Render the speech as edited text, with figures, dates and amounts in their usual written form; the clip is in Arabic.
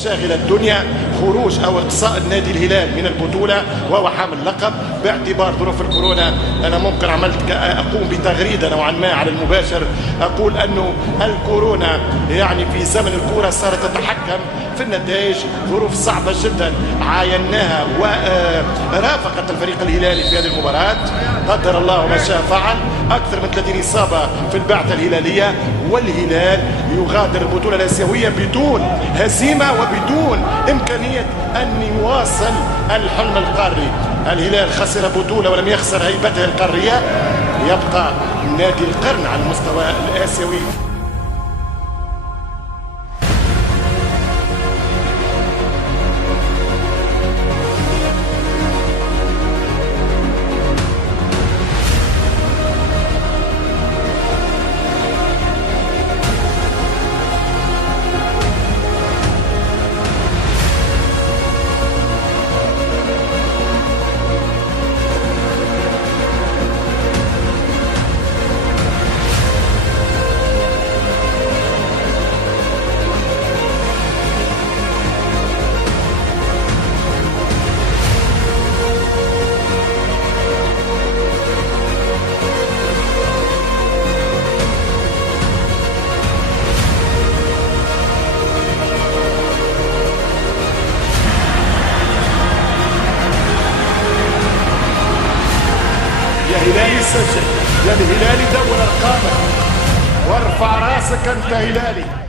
مشاغل الدنيا خروج او اقصاء النادي الهلال من البطوله وهو حامل لقب باعتبار ظروف الكورونا. انا ممكن اقوم بتغريده نوعا ما على المباشر اقول انه الكورونا يعني في زمن الكوره صارت تتحكم في النتائج. ظروف صعبه جدا عايناها ورافقت الفريق الهلالي في هذه المباراه. قدر الله ما شاء فعل، اكثر من 30 اصابه في البعثه الهلاليه، والهلال يغادر البطوله الاسيويه بدون هزيمه وبدون امكانيه ان يواصل الحلم القاري. الهلال خسر بطوله ولم يخسر هيبته القاريه، يبقى نادي القرن على المستوى الاسيوي. هلالي سجل، يا الهلالي دور ارقامك وارفع راسك انت هلالي.